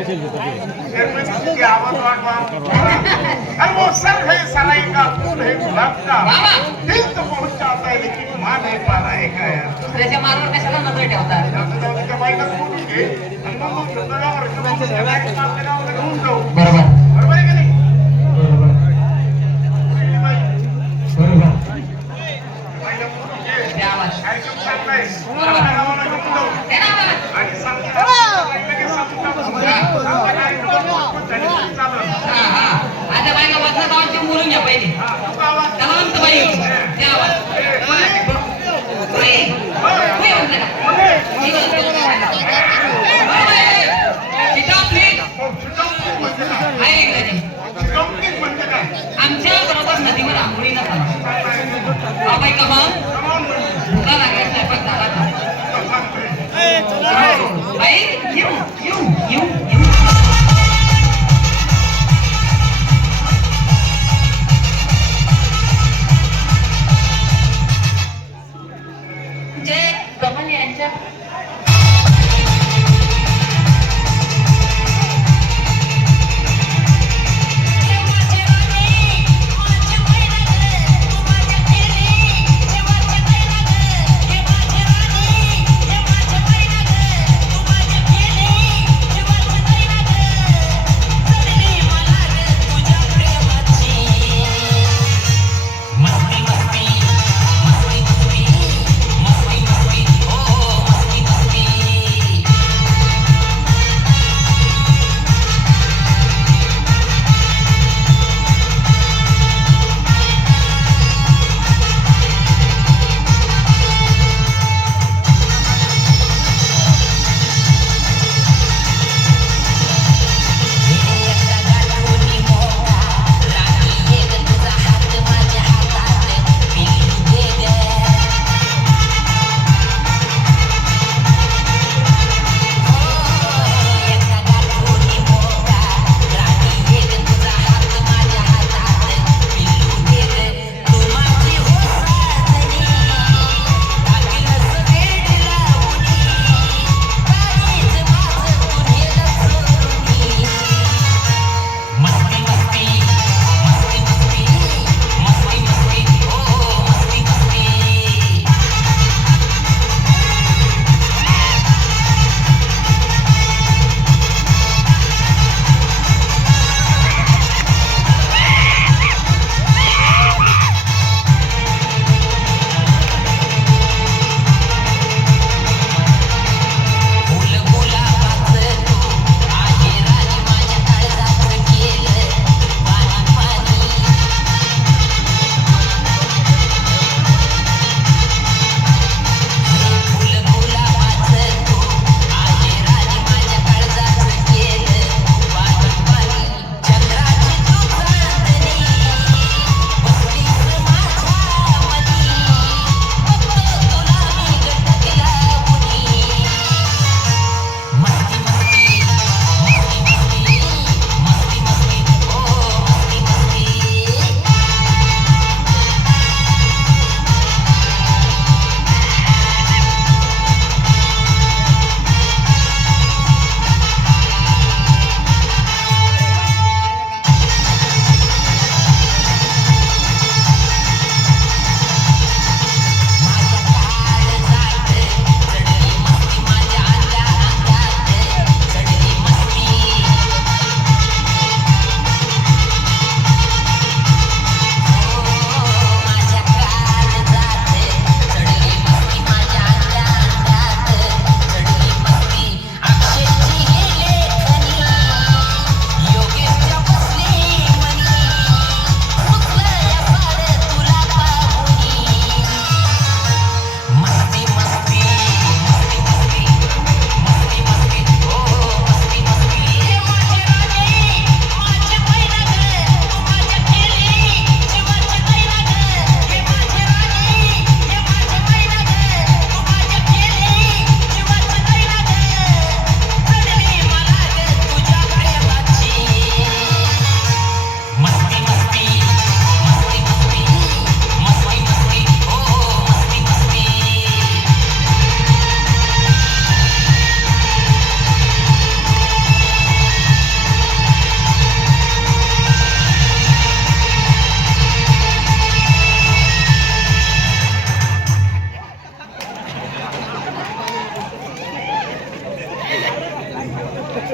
की आवाज वाढवा अरे वो सर है सराय का फूल है गुलाब का दिल तो पहुंच जाता है लेकिन मान नहीं पा रहा है का यार दुसऱ्याच्या मार्गावर कशाला नजर ठेवतात त्या बाईला बोलून घे आणि मग गावावर आपल्या गावाला घेऊन जाऊ बरोबर बरोबर आहे की नाही बरोबर बाईला बोलून घे ते आवाज कार्यक्रम चांगलाय आपल्या गावाला घेऊन जाऊ ते ना आणि सांगता लगेच सांगता हा हा आता बायका वचना गावाची बोलून घ्या पहिले त्याला म्हणतो बाई ते आवाज आमच्या बरोबर नदीवर आंघोळी नका बाई का मग भुका लागेल स्वयंपाक झाला बाई येऊ येऊ येऊ येऊ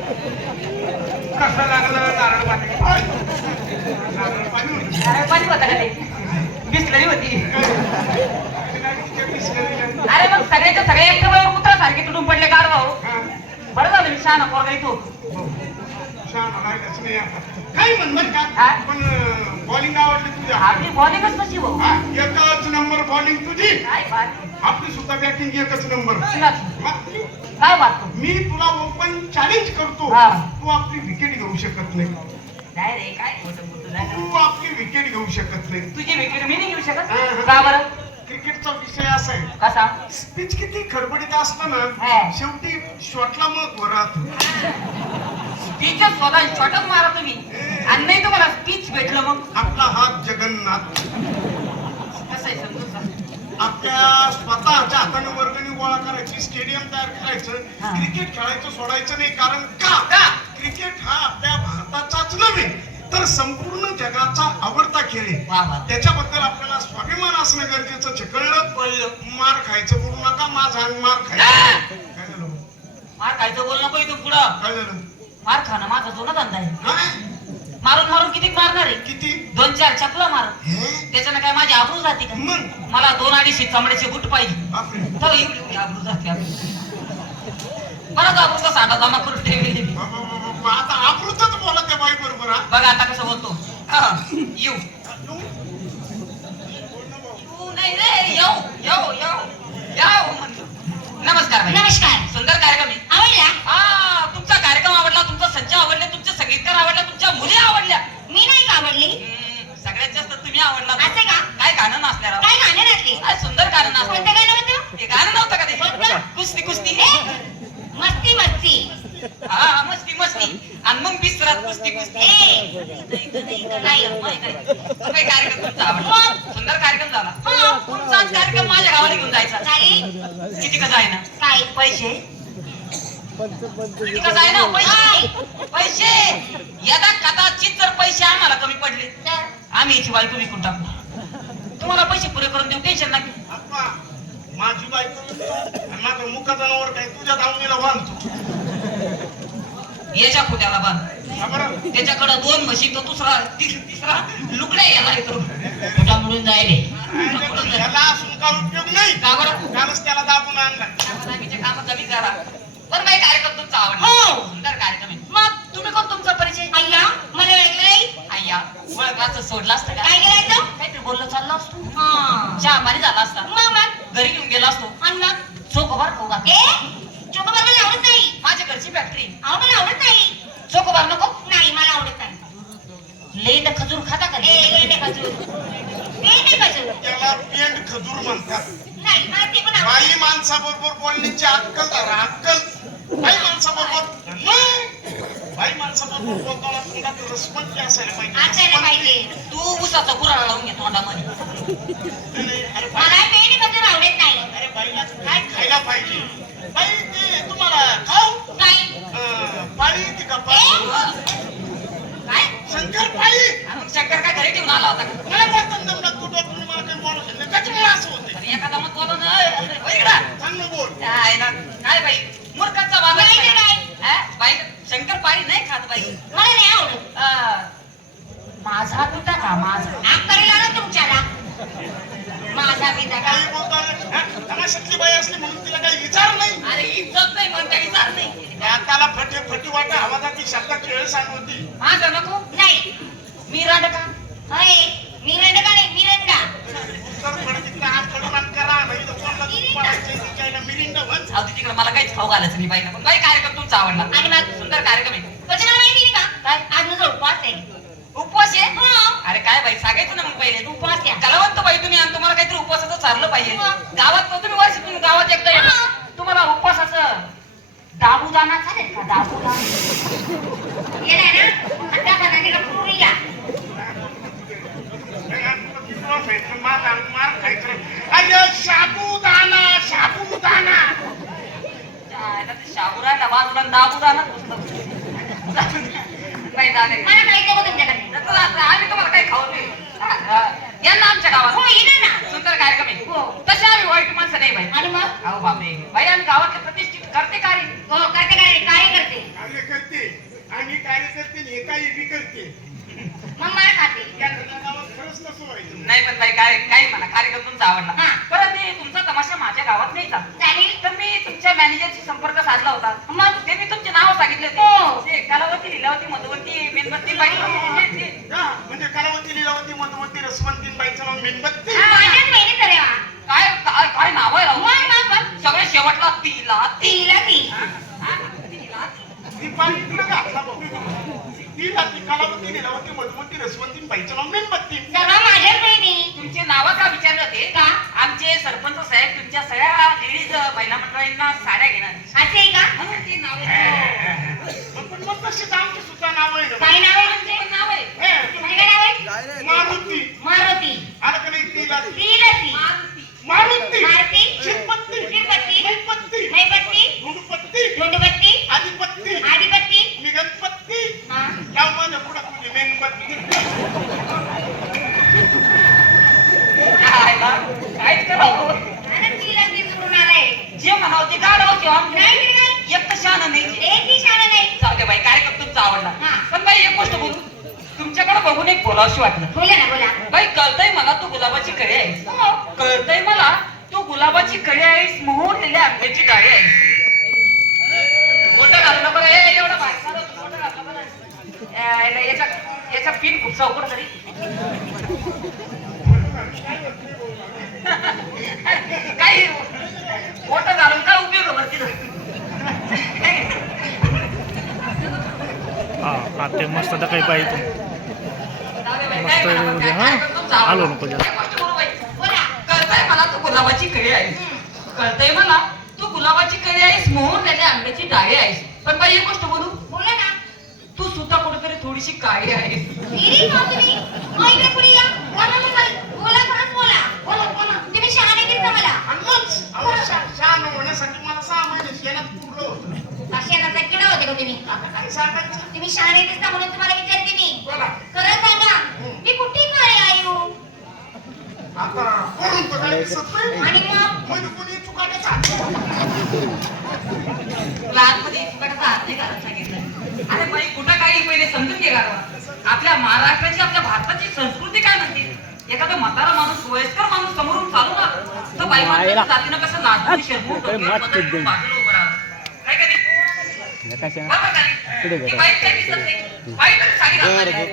कसं लागलं नारळ पाणी? नारळ पाणी होती. नारळ पाणी होतं का ते? बिस्लरी होती. अरे मग सगळ्याच्या सगळ्या एकटे बरोबर कुत्र्यासारखे तुटून पडले गाड भाऊ. बरं झालं मी शहाणा पोरगा इथं होतो. काही म्हण बरं हा? का पण बॉलिंग आवडली तुझ्या. आपली बॉलिंगच कशी भाऊ? हा, एकच नंबर बॉलिंग तुझी. काय बात? आपली सुद्धा बॅटिंग एकच नंबर. काय बात? मी तुला ओपन चॅलेंज करतो. हा. तू आपली विकेट घेऊ शकत नाही. नाही रे काय खोटं बोलतो नाही. तू आपली विकेट घेऊ शकत नाही. तुझी विकेट मी नाही घेऊ शकत. हा. का बरं? क्रिकेटचा विषय असा आहे. कसा? स्पीच किती खडबडीत असलं हा. ना शेवटी शॉटला महत्व राहत. स्पीचच स्वतः शॉटच मारा तुम्ही आणि नाही तुम्हाला स्पीच भेटलं मग आपला हात जगन्नाथ. कसं आहे समजून सांग. आपल्या स्वतःच्या हाताने वर्गणी गोळा करायची, स्टेडियम तयार करायचं, हा. क्रिकेट खेळायचं सोडायचं नाही. कारण का क्रिकेट हा आपल्या भारताचाच नव्हे तर संपूर्ण जगाचा आवडता खेळ आहे. वा वा. त्याच्याबद्दल आपल्याला स्वाभिमान असणं गरजेचं आहे. कळलं? मार खायचं बोलू नका. माझा अंग मार खायचं. काय झालं? मार खायचं बोल नको इथून पुढं. काय झालं? मार खाणं माझा जुना धंदा आहे. हा? मारून मारून किती मारणार आहे? किती? 2-4 चपला मार. हे? त्याच्यानं काय माझी आबरू जाते का? मग मला 2-2.5 चमड्याचे बूट पाहिजे. बापरे. तर एवढी आबरू जाते आपली. बरं आबरूचा साठा जमा करून ठेवलेली मी. बाबा, आता आकृतच बोला त्या बाई बरोबर. बघा आता कसं बोलतो. येऊ नाही रे येऊ म्हणतो. नमस्कार बाई. नमस्कार. सुंदर कार्यक्रम आहे. आवडल्या? तुमचा कार्यक्रम आवडला, तुमचा संच आवडले, तुमचे संगीतकार आवडले, तुमच्या मुली आवडल्या. मी नाही का आवडली? सगळ्यात जास्त तुम्ही आवडला. असं का? काय गाणं नाचल्या काय गाणं घातली? काय सुंदर गाणं कोणतं नाचलं. गाणं होतं? हे गाणं नव्हतं का ते? कोणतं? कुस्ती कुस्ती. मस्ती मस्ती. हा मस्ती मस्ती आणि मग बिसरात कुस्ती कुस्ती. काही कार्यक्रम तुमचा आवडला. सुंदर कार्यक्रम झाला. तुमचाच कार्यक्रम माझ्या गावाला घेऊन जायचा. झाली? किती का जायना काय? पैसे किती का जायना पैसे यदा कदाचित जर पैसे आम्हाला कमी पडले तर आम्ही याची बायको विकून टाकू. तुम्हाला पैसे पुरे करून देऊ. टेन्शन नाही. आप्पा, माझी बायको आणि माझं मुका जनावर काय तुझ्या धावणीला बांधतो. याच्या खोट्याला बांध. हा बरं? त्याच्याकडे 2 म्हशी तो तिसरा लुकड्या याला येतो. खोटा म्हणून जायले याला असून का उपयोग नाही. का बरं? कालच त्याला दाबून आणला. आम्हीचे काम कमी करा. बरं बाई कार्यक्रम तुमचा आवडला. हो. सुंदर कार्यक्रम आहे. मग तुम्ही कोण तुमचा परिचय? अय्या मला वेगळं नाही. अय्या ओळखलाच सोडला असतं का? काय करायचं? काहीतरी बोललं चालला असतो. हा. चहा पाणी झाला असता. मग घरी घेऊन गेला असतो. आणि मग चोकोबार खाऊ घातला. चोकोबार मला आवडत नाही. माझ्या घरची फॅक्टरी. अहो मला आवडत नाही. चोकोबार नको. नाही मला आवडत नाही. लेंड खजूर खाता का? लेंडे खजूर. लेंडे खजूर. त्याला पेंड खजूर म्हणतात. नाही मला ते पण आवडत बाई माणसाबरोबर बोलण्याची अक्कल धरा. अक्कल. बाई माणसाबरोबर नाही. बाई माणसाबरोबर बोलताना तोंडात रसपंती असायला असायला पाहिजे. पाहिजे. तू उसाचा कुराळा लावून घे तोंडामध्ये. अरे बाई, मला लेंडे खजूर आवडत नाही. अरे बाईला काय खायला पाहिजे. बाई ते तुम्हाला खाऊ काय? पाळी येते का? पाळी. काय शंकर पाळी. आणि मग शंकर काय घरी ठेवून आला होता का? मला पटकन दमला तू डॉक्टर मला काही बोलू शकत नाही. त्याच्यामुळे असं होते. अरे एखादा मग बोलून इकडा चांगलं बोल. काय बाई मूर्खाचा बाबा बाई नाही काय? बाई शंकर पाळी नाही खात बाई. मला नाही आवडत. माझा पिता का माझा? नाक करायला ना तुमच्याला. माझा पिता का? काही बोलताना तमाशातली बाई असली म्हणून तिला काही विचार नाही. अरे इज्जत नाही म्हणता विचार नाही. त्याला फटे फटी वाटा हवा जाती शब्दाची वेळ सांगती. माझं नको. नाही. मी रांडका. अरे मिरंडा का नाही मिरंडा. उत्तर फडकीतला हात कडून करा नाही तर कोणाला तू पडायचं तिच्याला मिरिंड म्हण. जाऊ दे तिकडे मला काहीच खाऊ घालायचं नाही बाईला. पण बाई कार्यक्रम तुमचा आवडला. आणि मग सुंदर कार्यक्रम आहे. म्हणजे मला माहिती नाही का काय? आज माझा उपवास आहे. उपवास आहे? हो. अरे काय बाई सांगायचं ना मग पहिले. तू उपवास आहे. कलावंत बाई तुम्ही आणि तुम्हाला काहीतरी उपवासाचं चाललं पाहिजे. हो. गावात तर तुम्ही वर्षातून गावात एकदा येता. हो. तुम्हाला उपवासाचं दाबूदाना चालेल का? दाबूदाना येणार ना आता बनाने का पुरिया. माझा मार खायचं. अरे साबुदाणा साबुदाणा. शाबुराला बाजूला दाबूदाना नाही झाले. मला माहिती नको तुमच्याकडे. आम्ही तुम्हाला काही खाऊ नाही. यांना आमच्या गावात हो येणार ना. सुंदर कार्यक्रम आहे. हो. तसे आम्ही वाईट माणसं नाही बाई. आणि मग अहो बापरे बाई आम्ही गावातले प्रतिष्ठित करते कार्य. हो करते काय करते. अरे करते. आम्ही कार्यकर्ते हे काही बी करते मग मला खाते. या गावात खरंच तसं व्हायचं. नाही पण बाई काय म्हणा कार्यक्रम तुमचा आवडला. हा. परत ते तुमचा तमाशा माझ्या गावात नाही चालू. चालेल. तर मी तुमच्या मॅनेजरशी संपर्क साधला होता. मग ते मी तुमचे नाव सांगितले हो. होते. ते कलावती, लीलावती, मधुवती, मेणबत्ती बाई का? म्हणजे कलावती, लीलावती, मधुमती, रसवंती बाईचं नाव मेणबत्ती. माझ्याच महिने करे वा. काय काय काय नाव आहे राहू? मग. सगळे शेवटला तिला तिला ती. ती पाणी इकडं घातला बघ. तिला ती कलावती, लीलावती, मधुमती, रसवंती बाईचं नाव मेणबत्ती. सर्व माझ्याच महिने. तुमचे नाव का विचारले होते? का? आमचे सरपंच साहेब तुमच्या सगळ्या लेडीज महिला मंडळींना साड्या घेणार. असं आहे का? म्हणून ते नाव पण मग तशीच आमची सुद्धा नाव आहे ना. काय नाव आहे तुमचे? नाव आहे हे, तुमचे काय नाव आहे? मारुती. मारुती. आलं का नाही तिला ती? तिला ती. मारुती. मारुती. शिरपत्ती. शिरपत्ती. मैपत्ती. मैपत्ती. गुणपत्ती. गुंडपत्ती. आदिपत्ती. आदिपत्ती. निगनपत्ती. हा. लाव माझ्या पुढं तुझी मेणबत्ती. काहीच करावं. आणि तिला ती सोडून आलाय. जे म्हणावं ते गाढव किंवा नाही तरी काय? एक तर शहाणं नाही. एक ती शाळा नाही. जाऊ दे बाई कार्यक्रम तुमचा आवडला. हा. पण बाई एक गोष्ट बोलू, तुमच्याकडे बघून एक बोलावशी वाटलं. बोला ना बोला. बाई कळतंय मला तू गुलाबाची कळी आहेस. हो. कळतंय मला तू गुलाबाची कळी आहेस, मोहरलेल्या आंब्याची डाळी आहेस. मोठं घालणं बरं हे एवढं बाहेर मोठं घालणं बरं. याचा पिन खूप चौकट तरी काही मोठं घालून काय उपयोग आहे बरं तिथं? हा ते मस्त आता काही पाहिजे मस्त आलो नको जास्त. बोला. कळतंय मला तू गुलाबाची कळी आहेस. कळतंय मला तू गुलाबाची कळी आहेस, मोहरलेल्या आंब्याची डाळी आहेस. पण बाई एक गोष्ट बोलू, बोला ना. तू सुद्धा कुठेतरी थोडीशी काळी आहेस. मेरी का तुम्ही? माहिती पुढे या. बोला ना बाई. बोला खरंच बोला. बोला बोला. तुम्ही शहाणे दिसता मला. आणि मग अहो, शहाणं होण्यासाठी मला 6 महिने शेणात पुरलं होतं. शेणाचा किडा होते का तुम्ही? आता काय सांगायचं? तुम्ही शहाणे दिसता म्हणून तुम्हाला विचारते मी. बोला. खरं सांगा. मी कुठे काळे आई हो? आता वरून तर काही दिसत नाही. आणि मग? म्हणजे कोणी चुकाट्याचा हात. लहानपणी फुकटाचा हात नाही घालत सांगितलं. अरे बाई कुठं काही पहिले समजून घे गाडवा. आपल्या महाराष्ट्राची, आपल्या भारताची संस्कृती काय म्हणते? एखादा म्हातारा माणूस, वयस्कर माणूस समोरून चालू ना तर बाई माणसाच्या जातीनं कसं नाचून शरमून बाजूला उभं राहतं. काय कधी बरोबर का नाही? ती बाई काही दिसत नाही. बाई तर साडी घालणारी आहे.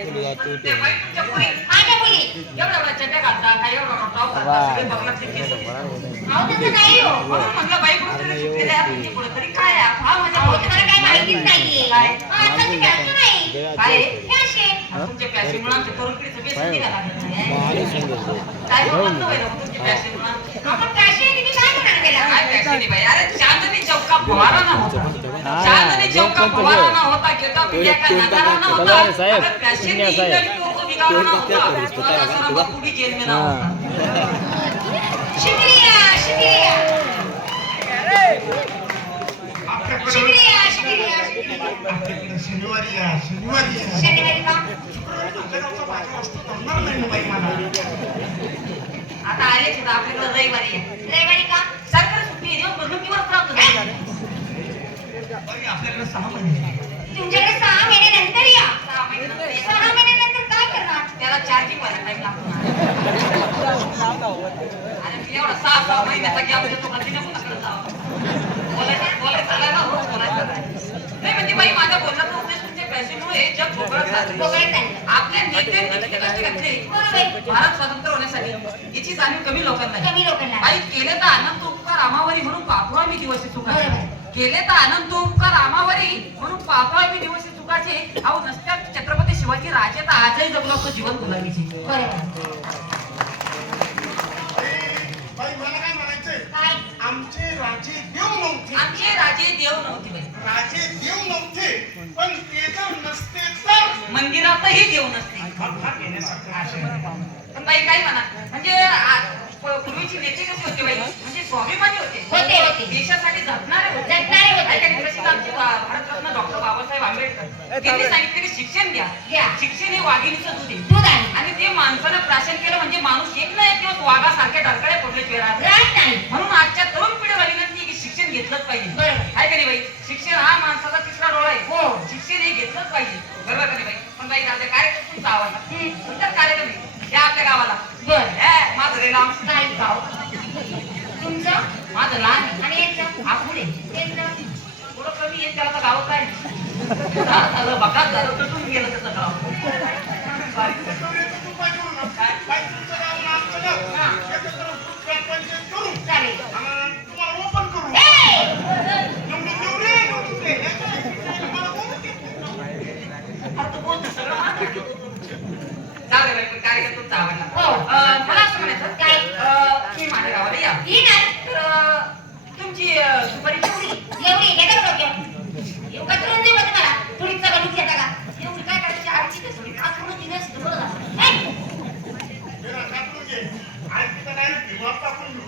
त्या बाई तुमच्या पुढे माझ्या मुली. एवढा एवढा चड्ड्या घालता, काय एवढा टॉप घालता, सगळे बघण्यातले केस. अहो तसं नाही हो. म्हणून म्हणलं बाई कुठेतरी शिकलेल्या आहे, म्हणजे कुठेतरी काय आहे? हा माझ्या अहो तुम्हाला काय माहितीच नाहीये. काय? हा, आताची फॅशन नाही. काय आहे? फॅशन. तुमच्या पॅशनमुळे आमच्या तरुण पिढीचं व्यसन निघालं आहे. काय बोलत नाही बाई तुमच्या पॅशनमुळे? आपण फॅशन आहे, तुम्ही काय म्हणाल त्याला? काय पॅशन आहे बाई? अरे चांदणी चौका फवारा ना होता. चांदणी चौका फवारा ना होता. घेता पिढ्या का नजारा ना होता. अगर फॅशन निघाली तो बिगाडा ना होता. माझा सराबा पुढी जेल में ना होता. शुक्रिया शुक्रिया आपल्याकडे शुक्रिया शुक्रिया शुक्रिया. आपल्याकडे शनिवारी या. शनिवारी का? जगाचा बाजार असतो जमणार नाही ना बाई मला. आता आलेच होता आपल्याकडे रविवारी आहे. रविवारी का? सरकारी सुट्टी आहे, दिवस बदलून राहतो. बाई, आपल्याकडे 6 महिने. तुमच्याकडे 6 महिन्यानंतर या. 6 महिन्यानंतर येतात. 6 महिन्यानंतर काय करणार? त्याला चार्जिंग व्हायला टाइम लागतो ना. अरे मी एवढा 6 महिन्याचा गॅप देतो का तिने कुणाकडे जावं? बोलायचं चालायला रोज बोलायचं काय? नाही म्हणजे बाई माझ्या बोलण्याचा उद्देश तुमच्या पॅशनमुळे जग ठोकळत चाललंय. ठोकळत चाललंय. आपल्या नेत्यांनी किती कष्ट घेतले बरोबर. भारत स्वतंत्र होण्यासाठी, याची जाणीव कमी लोकांना आहे. कमी लोकांना. बाई केले तर अनंत उपकार आमावरी म्हणून पाहतो आम्ही दिवशी चुकाचे. बरोबर. केले तर अनंत उपकार आमावरी म्हणून पाहतो आम्ही दिवशी चुकाचे. अहो नसत्यात छत्रपती शिवाजी राजे तर आजही जगलो असतो जीवन गुलामीचे. बरोबर. बाई मला काय म्हणायचंय? काय? आमचे राजे देव नव्हते. आमचे राजे देव नव्हते बाई. राजे देव नव्हते, पण ते जर नसते तर मंदिरातही देव नसते. भाग घेण्यासारखं आहे. पण बाई काय म्हणा म्हणजे पूर्वीची नेते कशी होते बाई? म्हणजे स्वाभिमानी होते. होते. देशासाठी झटणारे होते. झटणारे होते. काय काय तशी आमचे भारतरत्न डॉक्टर बाबासाहेब आंबेडकर त्यांनी सांगितलं की शिक्षण घ्या. घ्या. शिक्षण हे वाघिणीचं दूध आहे. दूध आहे. आणि ते माणसानं प्राशन केलं म्हणजे माणूस एक ना एक दिवस वाघासारखे डरकाळे पडले राहत. राहत नाही. म्हणून आजच्या तरुण पिढीला विनंती आहे की शिक्षण घेतलंच पाहिजे. बरोबर. आहे का नाही बाई? शिक्षण हा माणसाचा तिसरा डोळा आहे. हो. शिक्षण हे घेतलं आवडलंच पाहिजे बरोबर का नाही बाई पण बाई आपल्या कार्यक्रम तुमचा आवडला तुमचाच कार्यक्रम आहे या आपल्या गावाला बर माझं रे लांब काय गाव तुमचं माझं लहान आहे. आणि यांचं आपण आहे त्यांचं थोडं कमी येत त्याला तर गावात काय झालं बघा झालं तुटून गेलं त्याचं गाव Sorry. तू काय करू नका. बाई तुमचं गाव आणि आमचं गाव. एकत्र ग्रामपंचायत करू. चालेल आणि तुम्हाला ओपन करू. ए! निवडून देऊ रे, निवडून दे. हे काय? मला बोलू दे. आता तू बोलतो सगळं माझं. जाऊ दे बाई, पण कार्यक्रम तुमचा आवडला. हो. मला असं म्हणायचं, काय? तुम्ही माझ्या गावाला या. ही नाही तर, तुमची सुपारी केवढी? एवढी घेता का डोक्यात? एवढं करून देऊ का तुम्हाला थोडीच गणित घेता का एवढी काय करायची? आजची कसं? आज कोण दिवस बरं झालं. ए! हे ना, टाकून घे. आणि तिथं नाही, दिमाग टाकून घेऊ.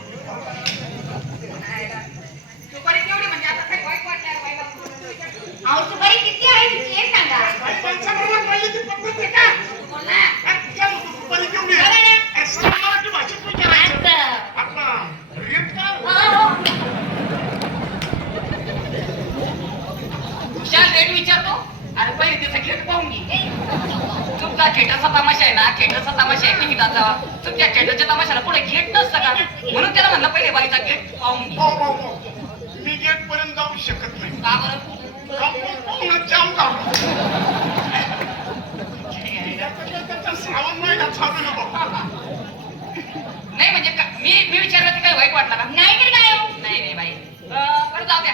सुपारी केवढी म्हणजे आता काही वाईट वाटणार बाईला? अहो सुपारी किती आहे तुमची हे सांगा बाई, पंचावन्न पाहिजे ती पद्धत आहे का? बोल ना क्या म्हणतो, सुपारी घेऊन ये. बघा ना. असं मराठी भाषेत विचारायचं. असं. आता, रेट काय? हो, हो. विशाल रेट विचारतो आणि पहिले त्याचं खेळ पाहून घे ए, तुमचा थिएटरचा तमाशा आहे ना थिएटरचा तमाशा आहे तिकिटाचा तुमच्या थिएटरच्या तमाशाला पुढे गेट नसतं का म्हणून त्याला म्हणलं पहिले बाईचा गेट पाहून घे हो, हो, हो. मी गेट पर्यंत जाऊ शकत नाही. का बरं कंपाऊंड जाम काढू. त्याचा श्रावण महिना चालू आहे बाबा. नाही म्हणजे मी विचारलं ते काही वाईट वाटलं का नाही तर काय हो नाही नाही बाई बरं जाऊ द्या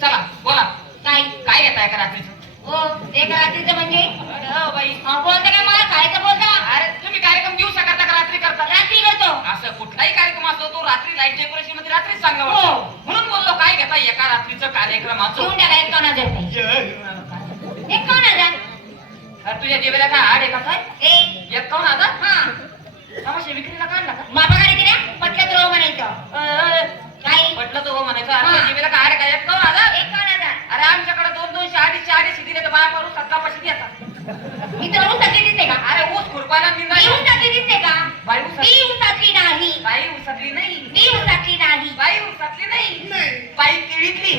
चला बोला काय काय घेताय का रात्रीचं हो एक रात्रीचं म्हणजे हो बाई अहो, बोलता काय मला खायचं बोलता अरे तुम्ही कार्यक्रम दिवसा करता का रात्री करता रात्री करतो असं कुठलाही कार्यक्रम असतो तो रात्री लाईट डेकोरेशन मध्ये रात्रीच चांगला हो. वाटतो म्हणून बोललो काय घेता एका रात्रीचं कार्यक्रमाचं घेऊन टाका 51,000 रुपये ये. 51,000 अरे तुझ्या जेवेला काय आड आहे का काय ए 51,000 हा तमाशा विक्रीला काढला का मापा गाडी ना पटक्यात राहू म्हणायचं काय म्हटलं तो हो म्हणायचं हा. अरे जेवेला काय आड आहे का 51,000 51,000 अरे आमच्याकडे 200 250 दिले तर बाया मारून 70 देतात मी तर उसातली दिसते का अरे ऊस खुरपायला मी निंदा उसातली दिसते का बाई मी उसातली उसातली नाही बाई उसातली नाही मी उसातली नाही बाई उसातली नाही नाही. बाई केळीतली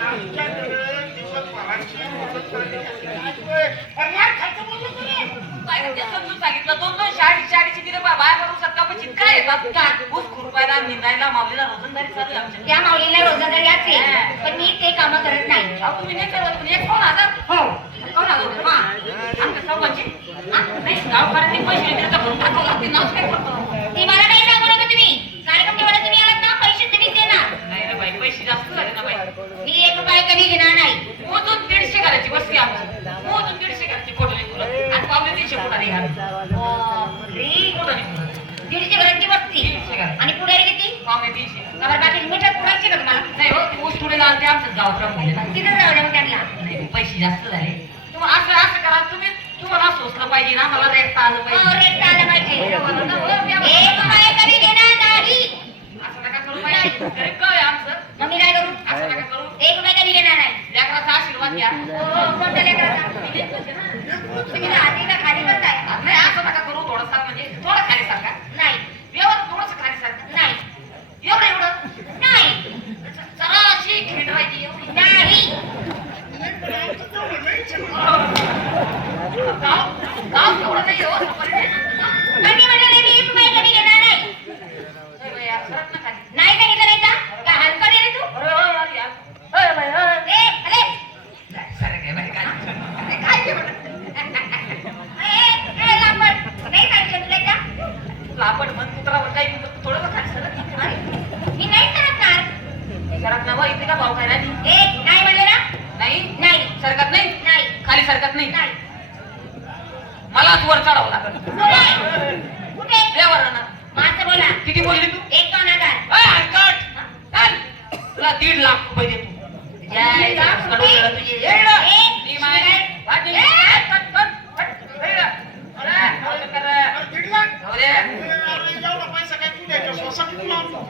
आमच्याकडे दिवसभराची मदत करण्यासाठी ऐकतोय. अरे मार खायचं बोललो का रे? बाई ते समजून सांगितलं 200 दिले बाया मारून 70 काय येतात का ऊस खुरपायला निंदायला मावलीला रोजंदारी चालू आहे आमच्या त्या माऊलीला रोजंदारी असते पण मी ते काम करत नाही अहो, तुम्ही नाही करत पण 51,000 हो 51,000 हा आमच्या चौघांचे हा नाही गावकऱ्यांनी पैसे दिले तर भरून टाकावं लागते नाच काय करतो ते मला नाही सांगू नका तुम्ही कार्यक्रम निवडा तुम्ही आलात ना पैसे तुम्ही देणार नाही रे बाई पैसे जास्त झाले ना बाई मी 1 रुपया कमी घेणार नाही मोजून 150 करायची वस्ती आमची मोजून 150 करायची कोटली फुलं आणि पावले 300 फुटाने घ्या बापरे. कोटली फुलं 150 घरांची वस्ती 300 घाल. आणि पुढारी किती पावले 300 खबर बाकी मीटर पुढायची का तुम्हाला नाही हो ती ऊस तुडे लावते आमच्याच गावात रमले तिथं जाऊ मग त्यांना नाही पैसे जास्त झाले तुम्हाला असं करा तुम्हाला सोचलं पाहिजे ना मला रेट आलं पाहिजे रेट आलं पाहिजे बरोबर ना? हो, मी एक रुपया कमी घेणार नाही असं नका करू बाई गरीब गाव आहे आमचं मग मी काय करू असं नका करू 1 रुपया कमी घेणार नाही लेकराचा आशीर्वाद घ्या हो कोणत्या लेकराचा तुम्ही राहते का खाली करताय नाही असं नका करू थोडंसं म्हणजे थोडं खाली सारखा नाही व्यवस्थित थोडंसं खाली सारखा नाही एवढं नाही जरा अशी खिंड राहायची एवढी नाही नाही, पण आमचं तेवढं नाहीच आहे. गाव गाव एवढं नाही हो कमी म्हणाले मी 1 रुपया कमी घेणार नाही नाही सांगितलं नाही का काय हलका दे रे तू ए अरे ए लांबट नाही सांगितलं तुला का लापट मन कुत्रावर काही थोडं खाली सरक मी नाही सरकणार घरात नवं इथे का भाव खायला ए नाही म्हणले ना नाही नाही सरकत नाही नाही खाली सरकत नाही नाही मलाच वर चढावं लागत बोला कुठे देवाला माझं बोला किती बोलली तू 51,000 हलकट चल तुला 1.5 लाख रुपये देतो जय लाख कडून तुझी येड ती माय वाटी कट कट कट अरे कर अरे, दीड लाख? हो दे अरे, एवढा पैसा काय तू द्यायचा? सोसायटी तुला आणतो.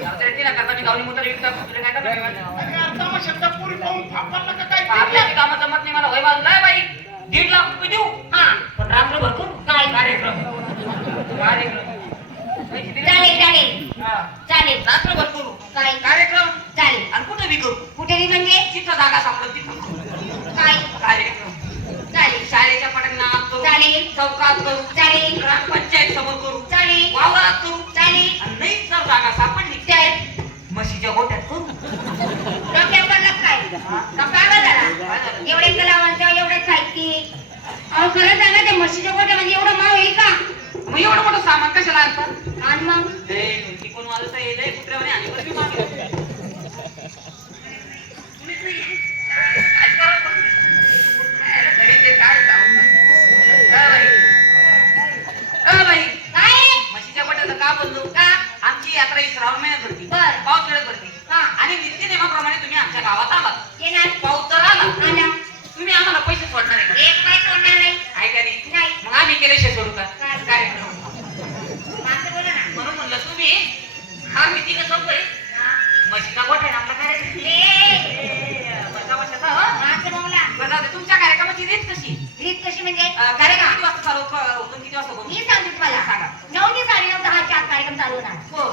जाऊ तिला करता मी गावली मुद्रा विकता तुला काय करणार अरे, यार, तमाशातल्या पोरी पाहून थापरला का काय? आपल्याची कामं जमत नाही मला वय बाजूला आहे बाई 1.5 लाख रुपये देऊ हा पण रात्रभर करू काय? कार्यक्रम पैसे दिले? चालेल चालेल हा. चालेल रात्रभर करू काय कार्यक्रम चालेल. आणि कुठे बी करू. कुठेही म्हणजे जिथं जागा सापडत तिथं करू. काय कार्यक्रम चालेल. शाळेच्या पटांगणात करू, चालेल. चौकात करू, चालेल. ग्रामपंचायत समोर करू, चालेल. वावरात करू. चालेल. आणि नाही जर जागा सापडली तर म्हशीच्या गोठ्यात करू. डोक्यात पडलं काय का पागल झाला एवढे कलावंत एवढे साहित्य अहो खरं सांगा ते म्हशीच्या गोठ्यामध्ये एवढं माव येईल का मग एवढं मोठं सामान कशाला आणतात? आणि मग ढुंकी कोण वाजवता येईल कुत्र्यामध्ये आणि बरं मी मागे. तुम्हीच नाही. काय करावं पण? घरी ते काय सांगू? बाई. बाई. काय म्हशीच्या गोठ्याचं का बोललो? का आमची यात्रा ही श्रावण महिन्यात भरती. बरं. पावसाळ्यात भरती. हा. आणि नित्य नेमाप्रमाणे तुम्ही आमच्या गावात आलात. येणार पाऊस जर आला आला तुम्ही आम्हाला पैसे सोडणार आहे का? एक पाय सोडणार नाही आहे का नाही? नाही मग आम्ही केल्याशिवाय सोडू का? काय? कार्यक्रम. माणसं बोला ना म्हणून म्हणलं तुम्ही हा मी तिघं सोबत म्हशीचा गोठा आहे ना आपला कार्यक्रम. बसा बसा हं. माणसं बोला बरं जाऊ दे. तुमच्या कार्यक्रमाची रीत कशी? रीत कशी म्हणजे कार्यक्रम किती वाजता चालू होतो किती वाजता बोलू? मी सांगते तुम्हाला सांगा. 9 ते 9:30 10च्या आत कार्यक्रम चालू होणार हो.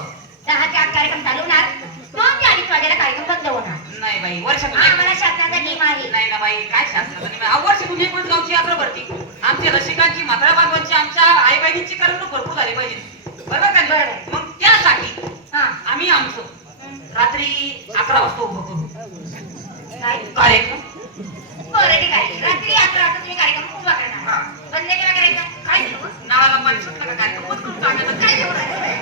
10च्या आत कार्यक्रम चालू होणार 2 ते 2:30 वाजेला कार्यक्रम बंद होणार नाही बाई वर्षातून आम्हाला शासनाचा नियम आहे नाही ना बाई काय शास्त्राचा वर्षातून एक वेळेस गावची यात्रा भरती. आमच्या रसिकांची म्हाताऱ्या बांधवांची आमच्या आई बहिणींची करमणूक भरपूर झाली पाहिजे. बरोबर का? बरोबर. मग त्यासाठी हा आम्ही आमचं रात्री 11 वाजता उभं करू काय कार्यक्रम. बरं ठीक आहे रात्री 11 वाजता तुम्ही कार्यक्रम उभा करणार हा. बंद केव्हा करायचा काय केलं? नावाला पाणी सुटलं का कार्यक्रम बंद करून टाकायचं. काय एवढं?